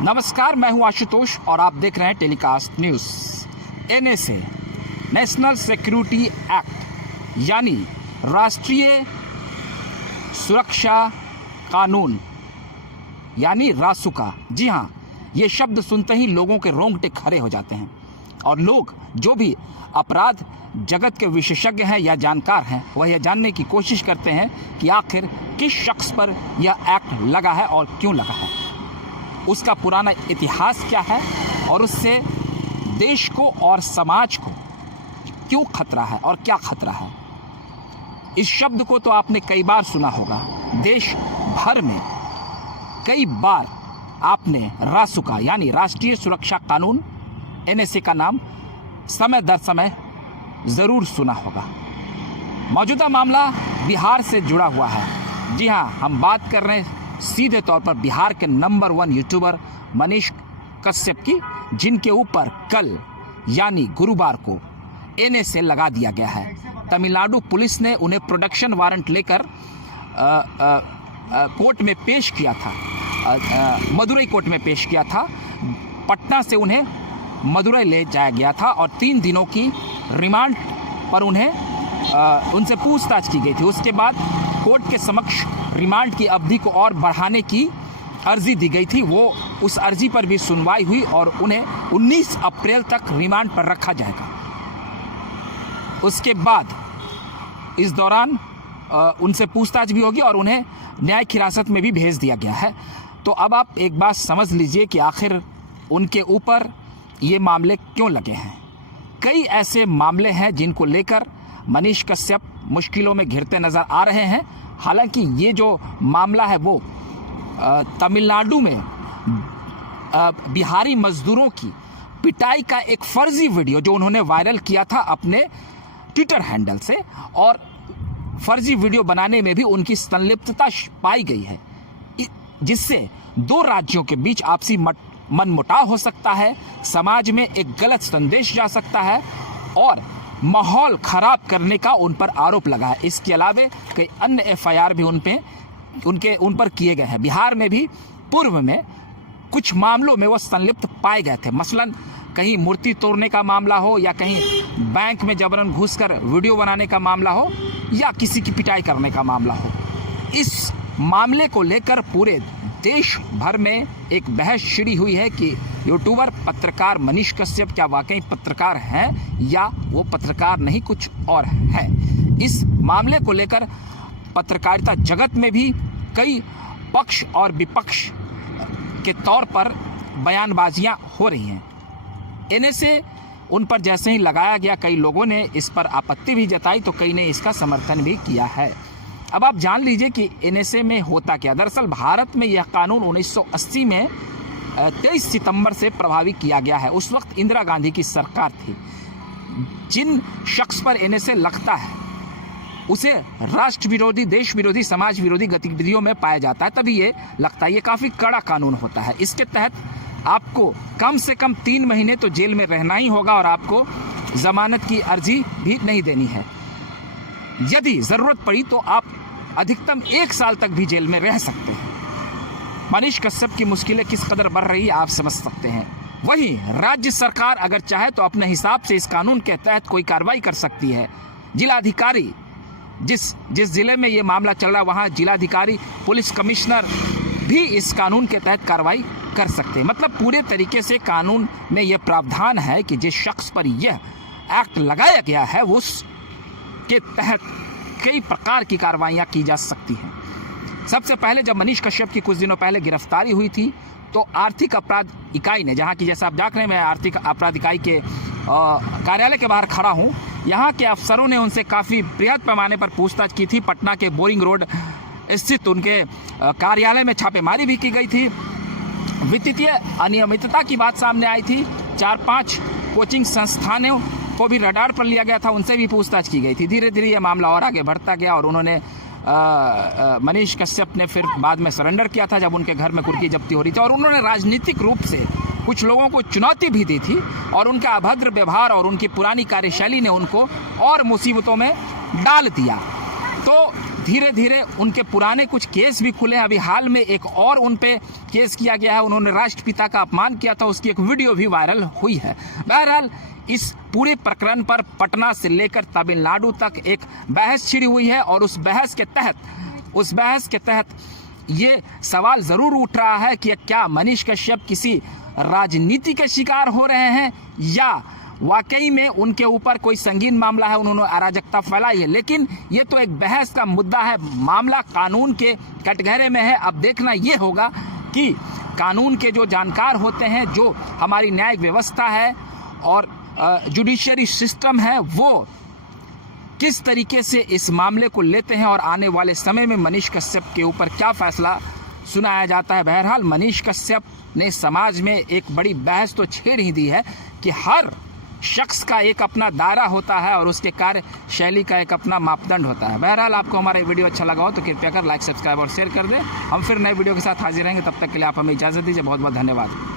नमस्कार, मैं हूं आशुतोष और आप देख रहे हैं telecast news. NSA national security act यानी राष्ट्रीय सुरक्षा कानून यानी रासुका। जी हाँ, ये शब्द सुनते ही लोगों के रोंगटे खड़े हो जाते हैं और लोग जो भी अपराध जगत के विशेषज्ञ हैं या जानकार हैं वह यह जानने की कोशिश करते हैं कि आखिर किस शख्स पर यह एक्ट लगा है और क्यों लगा है, उसका पुराना इतिहास क्या है और उससे देश को और समाज को क्यों खतरा है और क्या खतरा है। इस शब्द को तो आपने कई बार सुना होगा। देश भर में कई बार आपने रासुका यानी राष्ट्रीय सुरक्षा कानून एनएसए का नाम समय दर समय ज़रूर सुना होगा। मौजूदा मामला बिहार से जुड़ा हुआ है। जी हाँ, हम बात कर रहे हैं सीधे तौर पर बिहार के नंबर 1 यूट्यूबर मनीष कश्यप की, जिनके ऊपर कल यानी गुरुवार को एनएसए लगा दिया गया है। तमिलनाडु पुलिस ने उन्हें प्रोडक्शन वारंट लेकर कोर्ट में पेश किया था, मदुरई कोर्ट में पेश किया था। पटना से उन्हें मदुरई ले जाया गया था और 3 दिनों की रिमांड पर उनसे पूछताछ की गई थी। उसके बाद कोर्ट के समक्ष रिमांड की अवधि को और बढ़ाने की अर्जी दी गई थी। वो उस अर्जी पर भी सुनवाई हुई और उन्हें 19 अप्रैल तक रिमांड पर रखा जाएगा। उसके बाद इस दौरान उनसे पूछताछ भी होगी और उन्हें न्यायिक हिरासत में भी भेज दिया गया है। तो अब आप एक बात समझ लीजिए कि आखिर उनके ऊपर ये मामले क्यों लगे हैं। कई ऐसे मामले हैं जिनको लेकर मनीष कश्यप मुश्किलों में घिरते नजर आ रहे हैं। हालांकि ये जो मामला है वो तमिलनाडु में बिहारी मजदूरों की पिटाई का एक फर्जी वीडियो जो उन्होंने वायरल किया था अपने ट्विटर हैंडल से, और फर्जी वीडियो बनाने में भी उनकी संलिप्तता पाई गई है, जिससे 2 राज्यों के बीच आपसी मनमुटाव हो सकता है, समाज में एक गलत संदेश जा सकता है और माहौल खराब करने का उन पर आरोप लगा है। इसके अलावा कई अन्य एफआईआर भी उन पर किए गए हैं। बिहार में भी पूर्व में कुछ मामलों में वो संलिप्त पाए गए थे। मसलन कहीं मूर्ति तोड़ने का मामला हो या कहीं बैंक में जबरन घुसकर वीडियो बनाने का मामला हो या किसी की पिटाई करने का मामला हो। इस मामले को लेकर पूरे देश भर में एक बहस छिड़ी हुई है कि यूट्यूबर पत्रकार मनीष कश्यप क्या वाकई पत्रकार हैं या वो पत्रकार नहीं कुछ और है। इस मामले को लेकर पत्रकारिता जगत में भी कई पक्ष और विपक्ष के तौर पर बयानबाजियां हो रही हैं। एनएसए उन पर जैसे ही लगाया गया, कई लोगों ने इस पर आपत्ति भी जताई तो कई ने इसका समर्थन भी किया है। अब आप जान लीजिए कि एनएसए में होता क्या। दरअसल भारत में यह कानून 1980 में 23 सितंबर से प्रभावी किया गया है। उस वक्त इंदिरा गांधी की सरकार थी। जिन शख्स पर एनएसए लगता है उसे राष्ट्र विरोधी, देश विरोधी, समाज विरोधी गतिविधियों में पाया जाता है, तभी ये लगता है। ये काफ़ी कड़ा कानून होता है। इसके तहत आपको कम से कम 3 महीने तो जेल में रहना ही होगा और आपको जमानत की अर्जी भी नहीं देनी है। यदि ज़रूरत पड़ी तो आप अधिकतम 1 साल तक भी जेल में रह सकते हैं। मनीष कश्यप की मुश्किलें किस कदर बढ़ रही है आप समझ सकते हैं। वहीं राज्य सरकार अगर चाहे तो अपने हिसाब से इस कानून के तहत कोई कार्रवाई कर सकती है। जिलाधिकारी जिस जिले में ये मामला चल रहा है वहाँ जिलाधिकारी, पुलिस कमिश्नर भी इस कानून के तहत कार्रवाई कर सकते हैं। मतलब पूरे तरीके से कानून में यह प्रावधान है कि जिस शख्स पर यह एक्ट लगाया गया है उसके तहत कई प्रकार की कार्रवाइयाँ की जा सकती हैं। सबसे पहले जब मनीष कश्यप की कुछ दिनों पहले गिरफ्तारी हुई थी तो आर्थिक अपराध इकाई ने, जहाँ की जैसा आप देख रहे हैं मैं आर्थिक अपराध इकाई के कार्यालय के बाहर खड़ा हूँ, यहाँ के अफसरों ने उनसे काफ़ी बृहद पैमाने पर पूछताछ की थी। पटना के बोरिंग रोड स्थित उनके कार्यालय में छापेमारी भी की गई थी। वित्तीय अनियमितता की बात सामने आई थी। 4-5 कोचिंग संस्थानों को भी रडार पर लिया गया था, उनसे भी पूछताछ की गई थी। धीरे धीरे ये मामला और आगे बढ़ता गया और उन्होंने मनीष कश्यप ने फिर बाद में सरेंडर किया था जब उनके घर में कुर्की जब्ती हो रही थी और उन्होंने राजनीतिक रूप से कुछ लोगों को चुनौती भी दी थी और उनका अभद्र व्यवहार और उनकी पुरानी कार्यशैली ने उनको और मुसीबतों में डाल दिया। तो धीरे धीरे उनके पुराने कुछ केस भी खुले। अभी हाल में एक और उन पे केस किया गया है, उन्होंने राष्ट्रपिता का अपमान किया था, उसकी एक वीडियो भी वायरल हुई है। बहरहाल इस पूरे प्रकरण पर पटना से लेकर तमिलनाडु तक एक बहस छिड़ी हुई है और उस बहस के तहत ये सवाल जरूर उठ रहा है कि क्या मनीष कश्यप किसी राजनीति के शिकार हो रहे हैं या वाकई में उनके ऊपर कोई संगीन मामला है, उन्होंने अराजकता फैलाई है। लेकिन ये तो एक बहस का मुद्दा है, मामला कानून के कटघरे में है। अब देखना ये होगा कि कानून के जो जानकार होते हैं, जो हमारी न्यायिक व्यवस्था है और जुडिशरी सिस्टम है, वो किस तरीके से इस मामले को लेते हैं और आने वाले समय में मनीष कश्यप के ऊपर क्या फैसला सुनाया जाता है। बहरहाल मनीष कश्यप ने समाज में एक बड़ी बहस तो छेड़ ही दी है कि हर शख्स का एक अपना दायरा होता है और उसके कार्य शैली का एक अपना मापदंड होता है। बहरहाल आपको हमारा वीडियो अच्छा लगा हो तो कृपया कर लाइक, सब्सक्राइब और शेयर कर दें। हम फिर नए वीडियो के साथ हाजिर रहेंगे, तब तक के लिए आप हमें इजाज़त दीजिए। बहुत बहुत धन्यवाद।